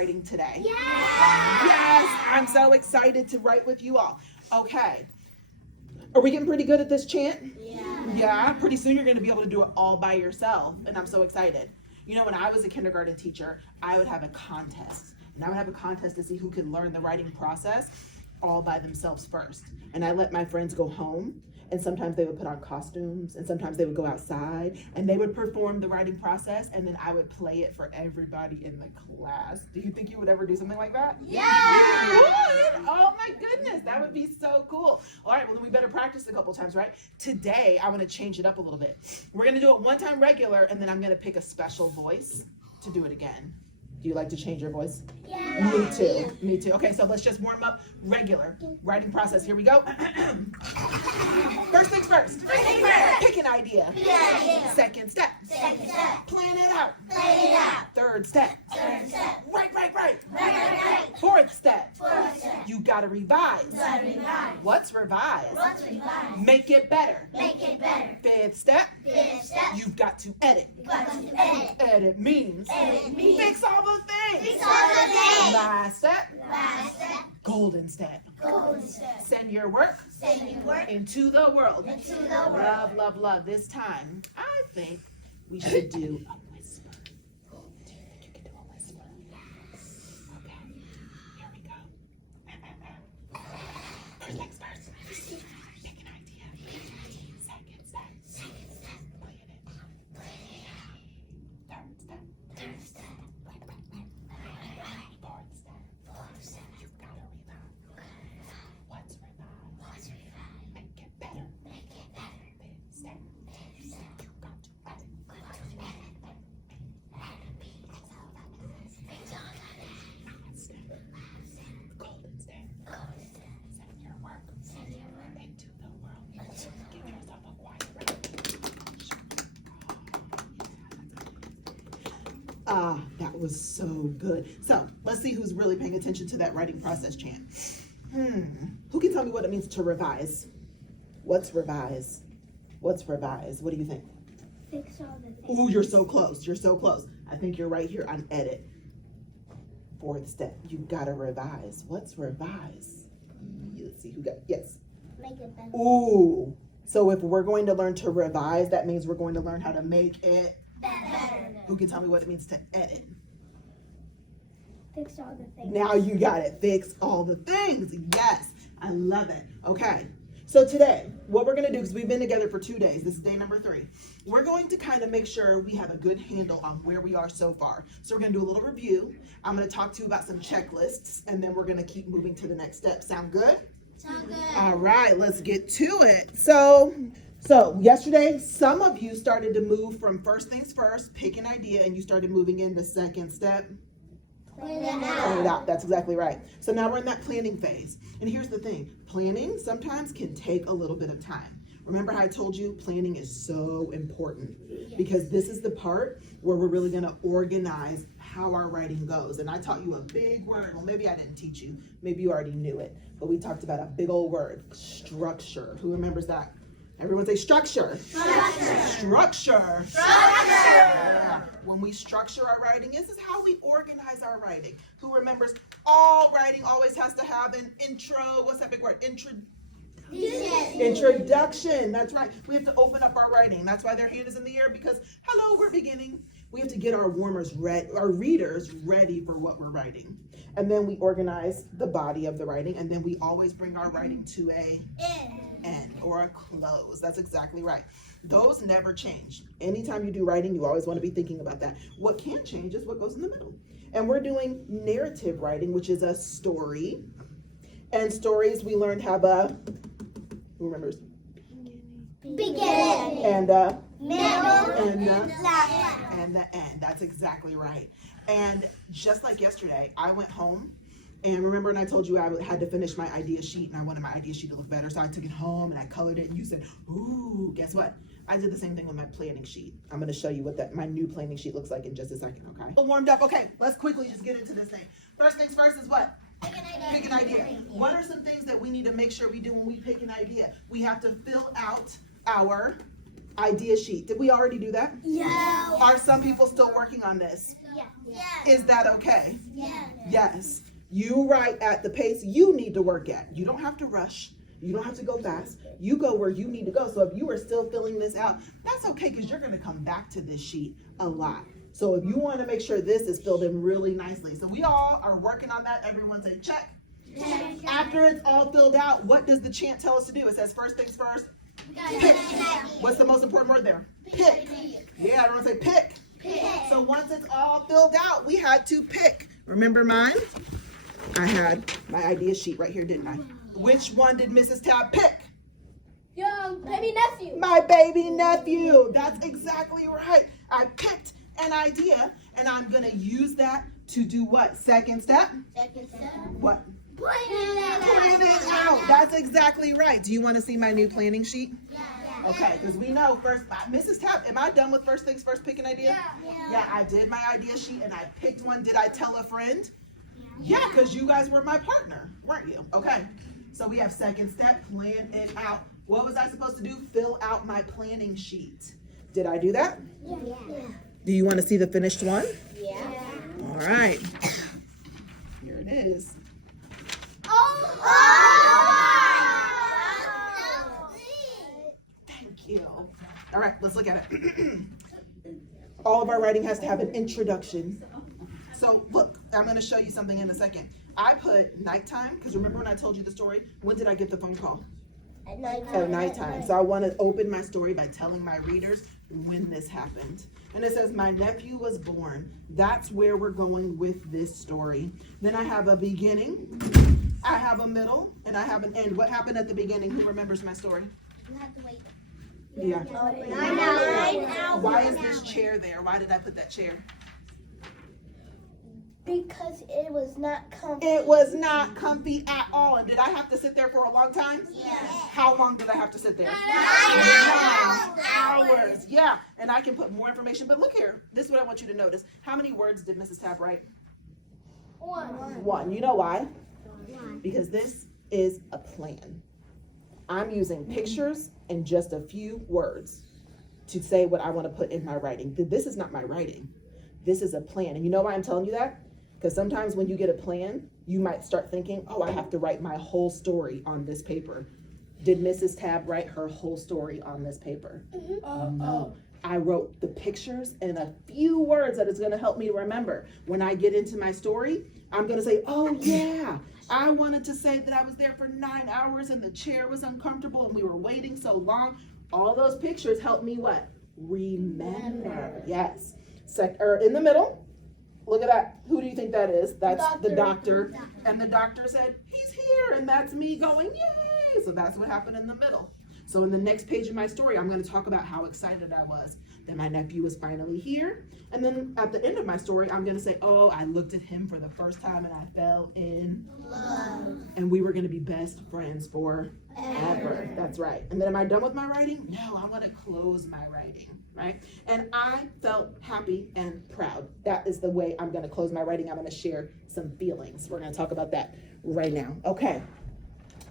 writing today? Yes! Yes, I'm so excited to write with you all. Okay. Are we getting pretty good at this chant? Yeah, pretty soon you're going to be able to do it all by yourself, and I'm so excited. You know, when I was a kindergarten teacher, I would have a contest, and I would have a contest to see who could learn the writing process all by themselves first. And I let my friends go home, and sometimes they would put on costumes, and sometimes they would go outside, and they would perform the writing process, and then I would play it for everybody in the class. Do you think you would ever do something like that? Yeah! You would? Oh my goodness, that would be so cool. All right, well then we better practice a couple times, right? Today, I want to change it up a little bit. We're going to do it one time regular, and then I'm going to pick a special voice to do it again. Do you like to change your voice? Yeah. Me too. Me too. Okay, so let's just warm up. Regular writing process. Here we go. First things first. Pick an idea. Second step. Plan it out. Third step. Right. Fourth step. You gotta revise. What's revise? Make it better. Fifth step. You've got to edit. Edit means fix all the things. Last step. Golden step. Send your work into the world. Love. This time, I think we should do a whisper. Do you think you can do a whisper? Okay, here we go. First things first. Pick an idea. Second step. Plan it. Third step. Fourth step. You've got to revise. What's revise? Make it better. Fifth step. You've got to edit. Last step. Golden step. Send your work into the world. Give yourself a quiet round. That was so good. So let's see who's really paying attention to that writing process chant. Who can tell me what it means to revise? What's revise? What do you think? Fix all the things. Ooh, you're so close. I think you're right here on edit. Fourth step, you gotta revise. What's revise? Let's see who got, yes. Make it better. Ooh, so if we're going to learn to revise, that means we're going to learn how to make it. Better. Who can tell me what it means to edit? Fix all the things. Now you got it. Fix all the things. Yes, I love it. Okay, so today, what we're going to do, because we've been together for 2 days, this is day number 3, we're going to kind of make sure we have a good handle on where we are so far. So we're going to do a little review. I'm going to talk to you about some checklists, and then we're going to keep moving to the next step. Sound good? Sound good. All right, let's get to it. So yesterday, some of you started to move from first things first, pick an idea, and you started moving into second step. Plan Plan it out. That's exactly right. So now we're in that planning phase. And here's the thing. Planning sometimes can take a little bit of time. Remember how I told you planning is so important because this is the part where we're really going to organize how our writing goes. And I taught you a big word. Well, maybe I didn't teach you. Maybe you already knew it. But we talked about a big old word, structure. Who remembers that? Everyone say structure. Structure. Yeah. When we structure our writing, this is how we organize our writing. Who remembers all writing always has to have an intro. What's that big word? Introduction. That's right. We have to open up our writing. That's why their hand is in the air because, hello, we're beginning. We have to get our readers ready for what we're writing. And then we organize the body of the writing. And then we always bring our writing to a end or a close. That's exactly right. Those never change. Anytime you do writing, you always want to be thinking about that. What can change is what goes in the middle. And we're doing narrative writing, which is a story. And stories we learned have a, who remembers? Beginning. And Middle. And the end. That's exactly right. And just like yesterday, I went home and remember, and I told you I had to finish my idea sheet and I wanted my idea sheet to look better. So I took it home and I colored it and you said, ooh, guess what? I did the same thing with my planning sheet. I'm going to show you what my new planning sheet looks like in just a second, okay? Warmed up. Okay, let's quickly just get into this thing. First things first is what? Pick an idea. What are some things that we need to make sure we do when we pick an idea? We have to fill out our idea sheet. Did we already do that? Yeah. Are some people still working on this? Yeah. Is that okay? Yeah. Yes. You write at the pace you need to work at. You don't have to rush. You don't have to go fast. You go where you need to go. So if you are still filling this out, that's okay, because you're going to come back to this sheet a lot. So if you want to make sure this is filled in really nicely. So we all are working on that. Everyone say check. After it's all filled out, what does the chant tell us to do? It says first things first. Pick. What's the most important word there? Pick. Yeah, everyone say pick. So once it's all filled out, we had to pick. Remember mine? I had my idea sheet right here, didn't I? Which one did Mrs. Tab pick? Your baby nephew. My baby nephew. That's exactly right. I picked an idea, and I'm going to use that to do what? Second step? Second step. What? Plan Plan it out. That's exactly right. Do you want to see my new planning sheet? Yeah. Okay, because we know first, Mrs. Tapp, am I done with first things first, pick an idea? Yeah. Yeah, I did my idea sheet and I picked one. Did I tell a friend? Yeah, because you guys were my partner, weren't you? Okay, so we have second step, plan it out. What was I supposed to do? Fill out my planning sheet. Did I do that? Yeah. Do you want to see the finished one? Yeah. All right. Here it is. Thank you. All right, let's look at it. All of our writing has to have an introduction. So look, I'm going to show you something in a second. I put nighttime, because remember when I told you the story? When did I get the phone call? At nighttime. At nighttime. So I want to open my story by telling my readers when this happened. And it says, my nephew was born. That's where we're going with this story. Then I have a beginning, I have a middle, and I have an end. What happened at the beginning? Who remembers my story? You have to wait. Yeah. 9 hours. Why is this chair there? Why did I put that chair? Because it was not comfy. It was not comfy at all. And did I have to sit there for a long time? Yes. How long did I have to sit there? 9 hours. Yeah. And I can put more information. But look here. This is what I want you to notice. How many words did Mrs. Tapp write? 1. You know why? Because this is a plan. I'm using pictures and just a few words to say what I want to put in my writing. This is not my writing. This is a plan. And you know why I'm telling you that? Because sometimes when you get a plan, you might start thinking, oh, I have to write my whole story on this paper. Did Mrs. Tabb write her whole story on this paper? No. I wrote the pictures and a few words that is going to help me remember. When I get into my story, I'm going to say, oh, yeah, I wanted to say that I was there for 9 hours and the chair was uncomfortable and we were waiting so long. All those pictures help me what? Remember. Yes. In the middle, look at that. Who do you think that is? That's the doctor. And the doctor said, he's here. And that's me going, yay. So that's what happened in the middle. So in the next page of my story, I'm going to talk about how excited I was that my nephew was finally here. And then at the end of my story, I'm going to say, oh, I looked at him for the first time and I fell in love. And we were going to be best friends forever. That's right. And then am I done with my writing? No, I want to close my writing, right? And I felt happy and proud. That is the way I'm going to close my writing. I'm going to share some feelings. We're going to talk about that right now. Okay.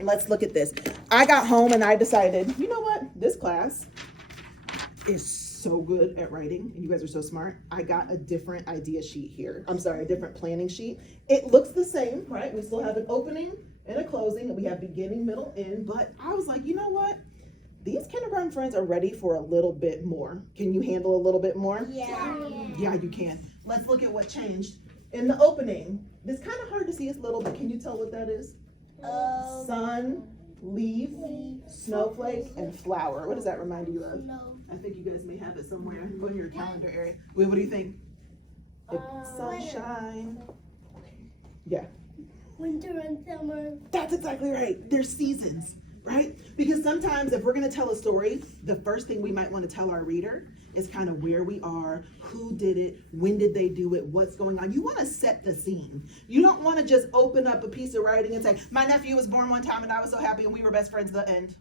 Let's look at this. I got home and I decided, you know what? This class is so good at writing and you guys are so smart. I got a different idea sheet here. I'm sorry, a different planning sheet. It looks the same, right? We still have an opening and a closing and we have beginning, middle, end. But I was like, you know what? These kindergarten friends are ready for a little bit more. Can you handle a little bit more? Yeah. Yeah, you can. Let's look at what changed. In the opening, it's kind of hard to see, it's little, but can you tell what that is? Sun, leaf, snowflake, and flower. What does that remind you of? I think you guys may have it somewhere. Go in your calendar area. What do you think? Sunshine. Yeah. Winter and summer. That's exactly right. They're seasons, right? Because sometimes if we're going to tell a story, the first thing we might want to tell our reader is kind of where we are, who did it, when did they do it, what's going on. You want to set the scene. You don't want to just open up a piece of writing and say, my nephew was born one time and I was so happy and we were best friends, the end.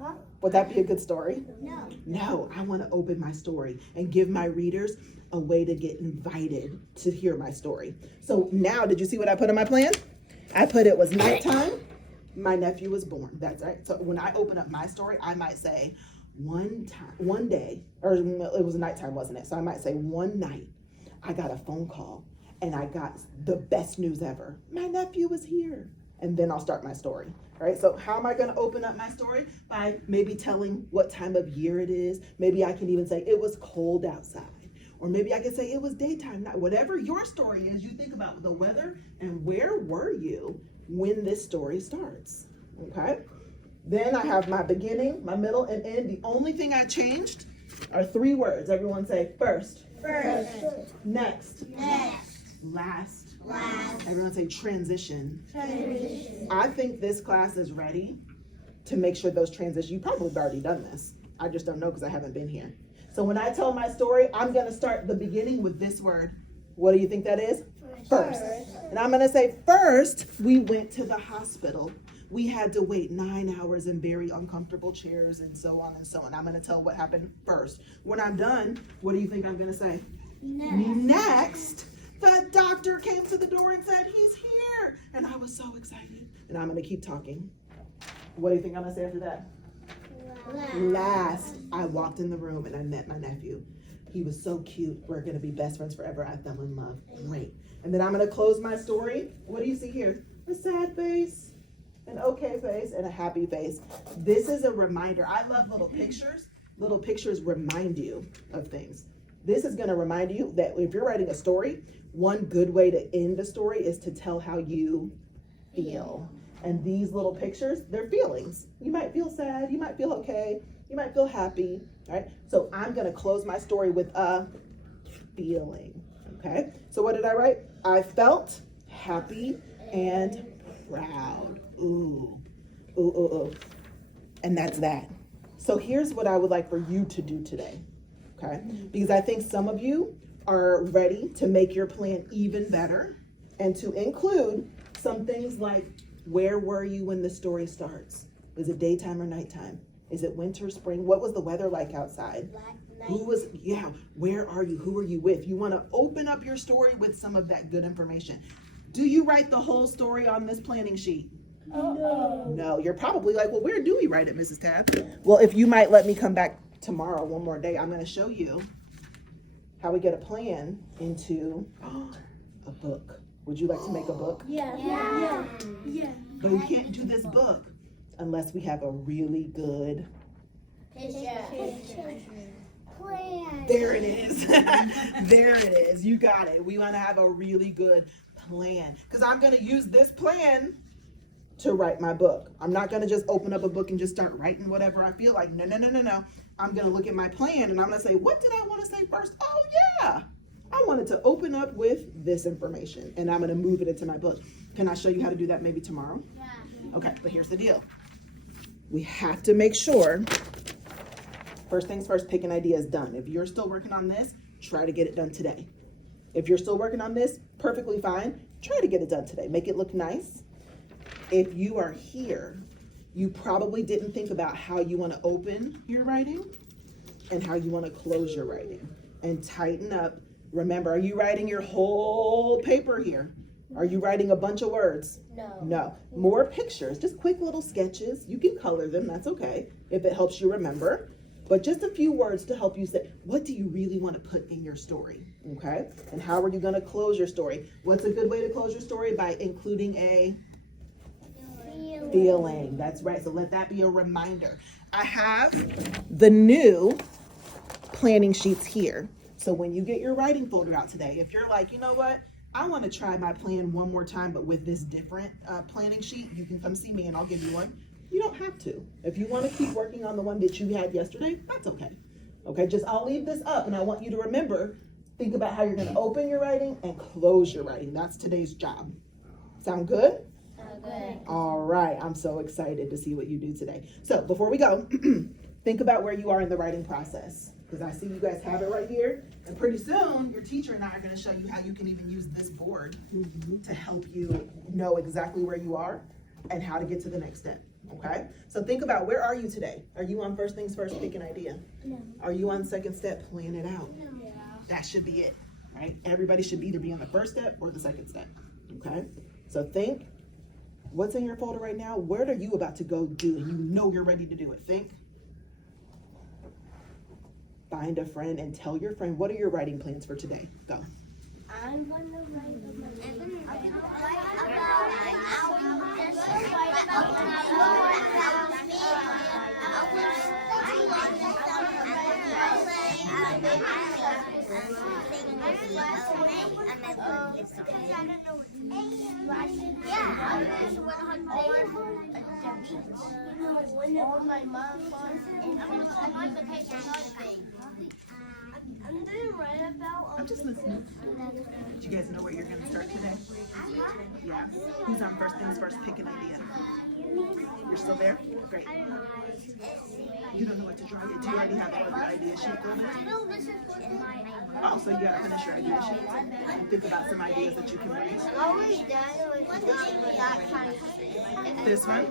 Huh? Would that be a good story? No. No, I want to open my story and give my readers a way to get invited to hear my story. So now, did you see what I put in my plan? I put it was nighttime. My nephew was born. That's right. So when I open up my story, I might say, one day, or it was nighttime, wasn't it? So I might say one night, I got a phone call and I got the best news ever. My nephew was here. And then I'll start my story. All right, so how am I gonna open up my story? By maybe telling what time of year it is. Maybe I can even say it was cold outside. Or maybe I can say it was daytime night. Whatever your story is, you think about the weather and where were you when this story starts, okay? Then I have my beginning, my middle, and end. The only thing I changed are 3 words. Everyone say first. First. Next. Next. Last. Last. Everyone say transition. Transition. I think this class is ready to make sure those transitions, you probably have already done this. I just don't know because I haven't been here. So when I tell my story, I'm gonna start the beginning with this word. What do you think that is? First. And I'm gonna say first, we went to the hospital. We had to wait 9 hours in very uncomfortable chairs and so on and so on. I'm gonna tell what happened first. When I'm done, what do you think I'm gonna say? Next, the doctor came to the door and said, he's here. And I was so excited. And I'm gonna keep talking. What do you think I'm gonna say after that? Last, I walked in the room and I met my nephew. He was so cute. We're gonna be best friends forever. I fell in love. Great. And then I'm gonna close my story. What do you see here? A sad face, an okay face, and a happy face. This is a reminder. I love little pictures. Little pictures remind you of things. This is gonna remind you that if you're writing a story, one good way to end a story is to tell how you feel. And these little pictures, they're feelings. You might feel sad, you might feel okay, you might feel happy, all right? So I'm gonna close my story with a feeling, okay? So what did I write? I felt happy and proud. Ooh, ooh, ooh, ooh. And that's that. So here's what I would like for you to do today, okay? Because I think some of you are ready to make your plan even better and to include some things like, where were you when the story starts? Is it daytime or nighttime? Is it winter, spring? What was the weather like outside? Where are you? Who are you with? You want to open up your story with some of that good information. Do you write the whole story on this planning sheet? No, you're probably like, well, where do we write it, Mrs. Tabb? Well, if you might let me come back tomorrow, one more day, I'm going to show you how we get a plan into a book. Would you like to make a book? Yeah. But we can't do this book unless we have a really good Plan. There it is. There it is. You got it. We want to have a really good plan because I'm going to use this plan to write my book. I'm not going to just open up a book and just start writing whatever I feel like. No. I'm going to look at my plan and I'm going to say, what did I want to say first? Oh, yeah. I wanted to open up with this information and I'm going to move it into my book. Can I show you how to do that maybe tomorrow? Yeah. Okay, but here's the deal. We have to make sure, first things first, pick an idea is done. If you're still working on this, try to get it done today. If you're still working on this, perfectly fine. Try to get it done today. Make it look nice. If you are here, you probably didn't think about how you want to open your writing and how you want to close your writing and tighten up. Remember, are you writing your whole paper here? Are you writing a bunch of words? No. More pictures, just quick little sketches. You can color them, that's okay, if it helps you remember. But just a few words to help you say, what do you really want to put in your story, okay? And how are you going to close your story? What's a good way to close your story? By including a feeling. That's right, so let that be a reminder. I have the new planning sheets here. So when you get your writing folder out today, if you're like, you know what, I want to try my plan one more time, but with this different planning sheet, you can come see me and I'll give you one. You don't have to. If you want to keep working on the one that you had yesterday, that's okay. Okay, just I'll leave this up and I want you to remember, think about how you're going to open your writing and close your writing. That's today's job. Sound good? Good. All right, I'm so excited to see what you do today. So before we go, think about where you are in the writing process. Because I see you guys have it right here. And pretty soon, your teacher and I are going to show you how you can even use this board to help you know exactly where you are and how to get to the next step. Okay? So think about, where are you today? Are you on first things first, pick an idea? No. Are you on second step, plan it out? No. That should be it, right? Everybody should either be on the first step or the second step. Okay? So think, what's in your folder right now? What are you about to go do? And you know you're ready to do it. Think. find a friend and tell your friend, what are your writing plans for today? Go. I'm gonna write I'm just listening. Do you guys know where you're going to start today? Yeah. Who's on first things first? Pick an idea. You're still there? Great. You don't know what to draw yet. Do you already have all of your idea sheet going? Oh, so you got to finish your idea sheet and think about some ideas that you can read. This one?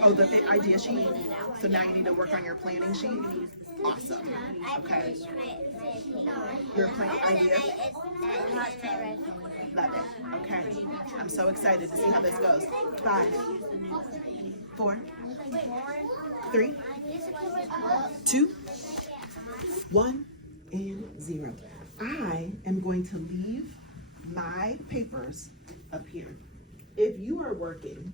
Oh, the idea sheet? So now you need to work on your planning sheet? Awesome. Okay. Your plan idea? Love it. Okay. I'm so excited to see how this goes. 5, 4, 3, 2, 1, and 0. I am going to leave my papers up here. If you are working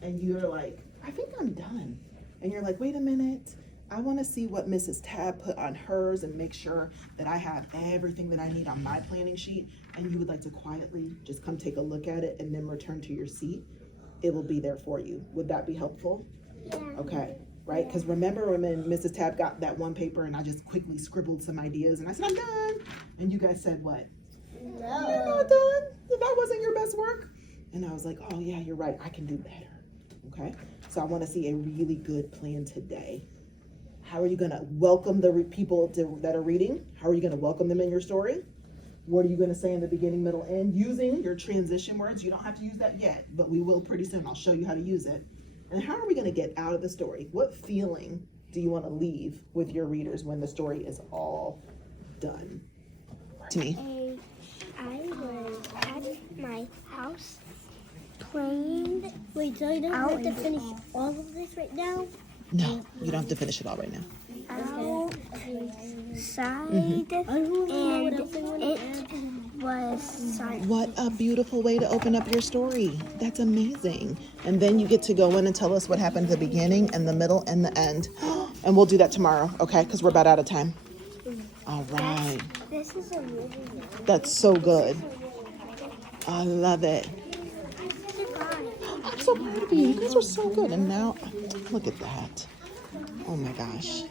and you're like, I think I'm done, and you're like, wait a minute, I want to see what Mrs. Tab put on hers and make sure that I have everything that I need on my planning sheet, and you would like to quietly just come take a look at it and then return to your seat, it will be there for you. Would that be helpful? Yeah. Okay, right? Because remember when Mrs. Tab got that one paper and I just quickly scribbled some ideas and I said, I'm done. And you guys said what? No. You're not done. That wasn't your best work. And I was like, oh yeah, you're right. I can do better. Okay, so I want to see a really good plan today. How are you going to welcome the people that are reading? How are you going to welcome them in your story? What are you going to say in the beginning, middle, end? Using your transition words. You don't have to use that yet, but we will pretty soon. I'll show you how to use it. And how are we going to get out of the story? What feeling do you want to leave with your readers when the story is all done? To me. I was at my house playing. Wait, so I don't have to finish all of this right now? No, you don't have to finish it all right now. Outside, and it was silent. What a beautiful way to open up your story. That's amazing. And then you get to go in and tell us what happened at the beginning and the middle and the end. And we'll do that tomorrow, okay? Because we're about out of time. All right. This is a really nice. That's so good. I love it. I'm so proud of you. You guys were so good. And now, look at that. Oh my gosh.